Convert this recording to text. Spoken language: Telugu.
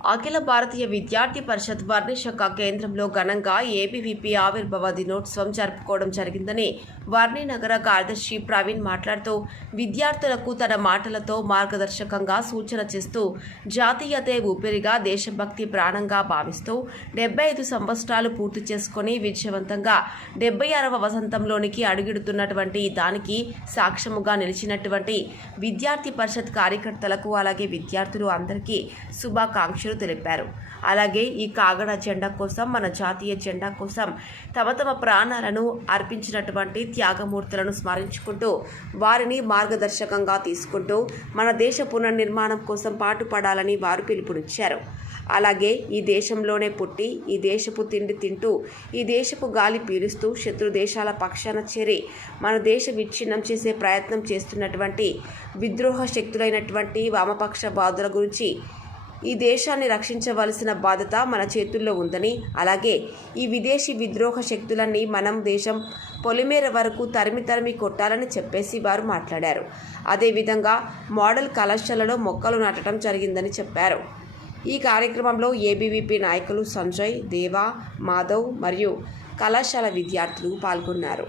అఖిల భారతీయ విద్యార్థి పరిషత్ వర్ణిశాఖ కేంద్రంలో ఘనంగా ఏబీవీపీ ఆవిర్భావ దినోత్సవం జరుపుకోవడం జరిగిందని వర్ణి నగర కార్యదర్శి ప్రవీణ్ మాట్లాడుతూ విద్యార్థులకు తన మాటలతో మార్గదర్శకంగా సూచన చేస్తూ జాతీయతే ఊపిరిగా దేశభక్తి ప్రాణంగా భావిస్తూ డెబ్బై ఐదు సంవత్సరాలు పూర్తి చేసుకొని విజయవంతంగా డెబ్బై ఆరవ వసంతంలోనికి అడుగిడుతున్నటువంటి దానికి సాక్ష్యముగా నిలిచినటువంటి విద్యార్థి పరిషత్ కార్యకర్తలకు అలాగే విద్యార్థులు అందరికీ శుభాకాంక్షలు తెలిపారు. అలాగే ఈ కాగడ జెండా కోసం మన జాతీయ జెండా కోసం తమ తమ ప్రాణాలను అర్పించినటువంటి త్యాగమూర్తులను స్మరించుకుంటూ వారిని మార్గదర్శకంగా తీసుకుంటూ మన దేశ పునర్నిర్మాణం కోసం పాటుపడాలని వారు పిలుపునిచ్చారు. అలాగే ఈ దేశంలోనే పుట్టి ఈ దేశపు తిండి తింటూ ఈ దేశపు గాలి పీలుస్తూ శత్రు దేశాల పక్షాన చేరి మన దేశ విచ్ఛిన్నం చేసే ప్రయత్నం చేస్తున్నటువంటి విద్రోహ శక్తులైనటువంటి వామపక్ష బాధల గురించి ఈ దేశాన్ని రక్షించవలసిన బాధ్యత మన చేతుల్లో ఉందని అలాగే ఈ విదేశీ విద్రోహ శక్తులన్నీ మనం దేశం పొలిమేర వరకు తరిమి తరిమి కొట్టాలని చెప్పేసి వారు మాట్లాడారు. అదేవిధంగా మోడల్ కళాశాలలో మొక్కలు నాటడం జరిగిందని చెప్పారు. ఈ కార్యక్రమంలో ఏబీవీపీ నాయకులు సంజయ్ దేవా మాధవ్ మరియు కళాశాల విద్యార్థులు పాల్గొన్నారు.